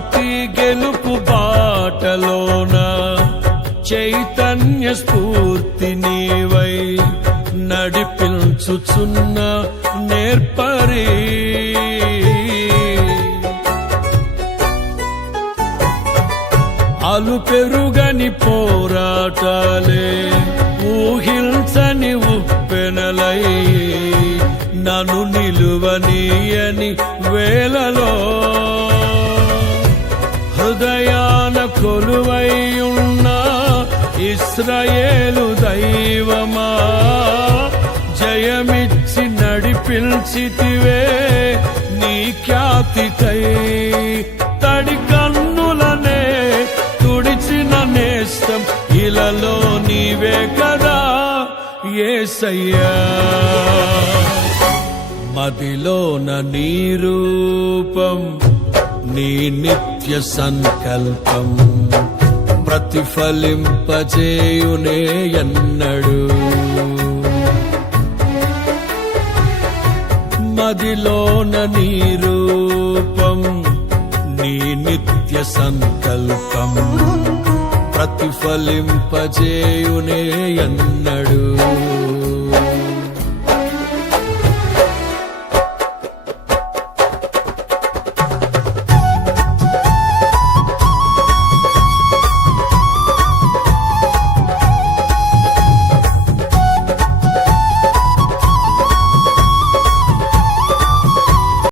ప్రతి గెలుపు బాటలోన చైతన్య స్ఫూర్తి నీవై నడిపించుచున్న నేర్పరి. అలు పెరుగని పోరాటాలే ఊహించని ఉప్పెనలై నన్ను నిలువనీయని వేలలో హృదయాన కొలువైయున్న ఇస్రయేలు దైవమా? జయమిచ్చి నడిపించితివే నీ ఖ్యాతికై. తడి కన్నులనే తుడిచిన నేస్తం ఇలలో నీవే కదా ఏసయ్యా. మదిలోన నీ రూపం నీ నిత్య సంకల్పం ప్రతిఫలింపచేయునే ఎన్నడు. మదిలోన నీ రూపం నీ నిత్య సంకల్పం ప్రతిఫలింపజేయునే ఎన్నడు.